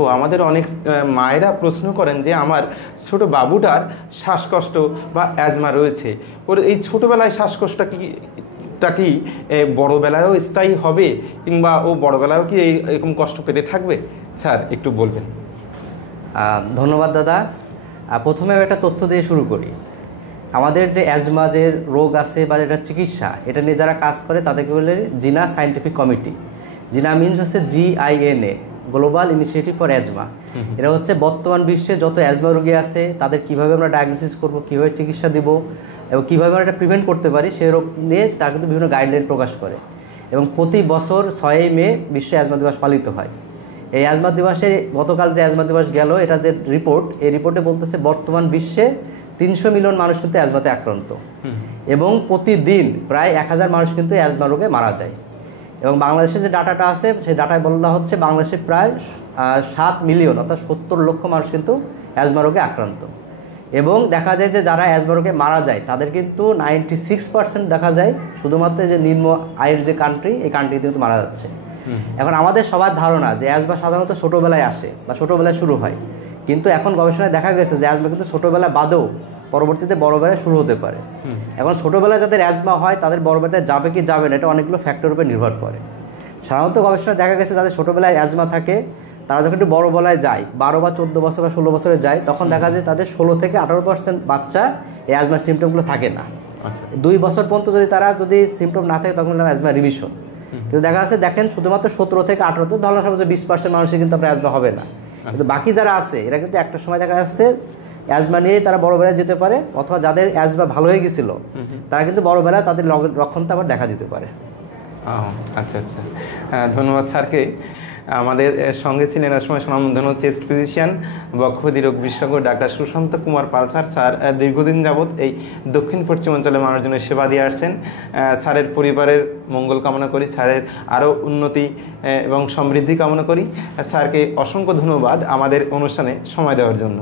তো আমাদের অনেক মায়েরা প্রশ্ন করেন যে আমার ছোট বাবুটার শ্বাসকষ্ট বা অ্যাজমা রয়েছে, ওর এই ছোটোবেলায় শ্বাসকষ্টটা কি বড়োবেলায়ও স্থায়ী হবে, কিংবা ও বড়োবেলায়ও কি এরকম কষ্ট পেতে থাকবে? স্যার একটু বলবেন। ধন্যবাদ দাদা। প্রথমে আমি একটা তথ্য দিয়ে শুরু করি। আমাদের যে অ্যাজমা যে রোগ আছে বা এটা চিকিৎসা, এটা নিয়ে যারা কাজ করে তাদেরকে বলে জিনা সায়েন্টিফিক কমিটি। জিনা মিনস হচ্ছে GINA, global initiative for asthma. এটা হচ্ছে বর্তমান বিশ্বে যত অ্যাজমা রোগী আছে তাদের কীভাবে আমরা ডায়াগনোসিস করবো, কীভাবে চিকিৎসা দিব এবং কীভাবে আমরা এটা প্রিভেন্ট করতে পারি সেই রোগ নিয়ে তার কিন্তু বিভিন্ন গাইডলাইন প্রকাশ করে। এবং প্রতি বছর 6ই মে বিশ্ব অ্যাজমা দিবস পালিত হয়। এই অ্যাজমা দিবসে গতকাল যে অ্যাজমা দিবস গেল, এটা যে রিপোর্ট, এই রিপোর্টে বলতেছে বর্তমান বিশ্বে 300 মিলিয়ন মানুষ কিন্তু অ্যাজমাতে আক্রান্ত এবং প্রতিদিন প্রায় 1000 মানুষ কিন্তু অ্যাজমা রোগে মারা যায়। এবং বাংলাদেশে যে ডাটাটা আছে সেই ডাটায় বলা হচ্ছে বাংলাদেশে প্রায় 7 মিলিয়ন অর্থাৎ 70 লক্ষ মানুষ কিন্তু অ্যাজমা রোগে আক্রান্ত। এবং দেখা যায় যে যারা অ্যাজমা রোগে মারা যায় তাদের কিন্তু 96% দেখা যায় শুধুমাত্র যে নিম্ন আয়ের যে কান্ট্রি, এই কান্ট্রিতে কিন্তু মারা যাচ্ছে। এখন আমাদের সবার ধারণা যে অ্যাজমা সাধারণত ছোটোবেলায় আসে বা ছোটোবেলায় শুরু হয়, কিন্তু এখন গবেষণায় দেখা গেছে যে অ্যাজমা কিন্তু ছোটোবেলা বাদেও পরবর্তীতে বড়োবেলায় শুরু হতে পারে। এখন ছোটোবেলায় যাদের অ্যাজমা হয় তাদের বড়োবেলায় যাবে কি যাবে না, এটা অনেকগুলো ফ্যাক্টরের উপর নির্ভর করে। সাধারণত গবেষণায় দেখা গেছে যাদের ছোটোবেলায় অ্যাজমা থাকে তারা যখন একটু বড়োবেলায় যায়, 12 বা 14 বছর বা 16 বছরে যায়, তখন দেখা যায় তাদের 16 থেকে 18% বাচ্চা এই অ্যাজমার সিমটমগুলো থাকে না। 2 বছর পর্যন্ত যদি তারা সিমটম না থাকে তখন অ্যাজমা রিমিশন। কিন্তু দেখা যাচ্ছে দেখেন শুধুমাত্র 17 থেকে 18 ধরনের সব 20% মানুষের কিন্তু আপনার অ্যাজমা হবে না। বাকি যারা আছে এরা কিন্তু একটা সময় দেখা যাচ্ছে অ্যাজমা নিয়েই তারা বড়োবেলায় যেতে পারে, অথবা যাদের অ্যাজমা ভালো হয়ে গেছিলো তারা কিন্তু বড়োবেলায় তাদের লক্ষণটা আবার দেখা দিতে পারে। আচ্ছা আচ্ছা, ধন্যবাদ স্যারকে। আমাদের সঙ্গে ছিলেন এক সময় স্বনামধন্য চেস্ট ফিজিশিয়ান বক্ষব্যাধি রোগ বিশেষজ্ঞ doctor Sushant Kumar Pal sir. Sir দীর্ঘদিন যাবৎ এই দক্ষিণ পশ্চিম অঞ্চলের মানুষজনের সেবা দিয়ে আসছেন। স্যারের পরিবারের মঙ্গল কামনা করি, স্যারের আরও উন্নতি এবং সমৃদ্ধি কামনা করি। স্যারকে অসংখ্য ধন্যবাদ আমাদের অনুষ্ঠানে সময় দেওয়ার জন্য।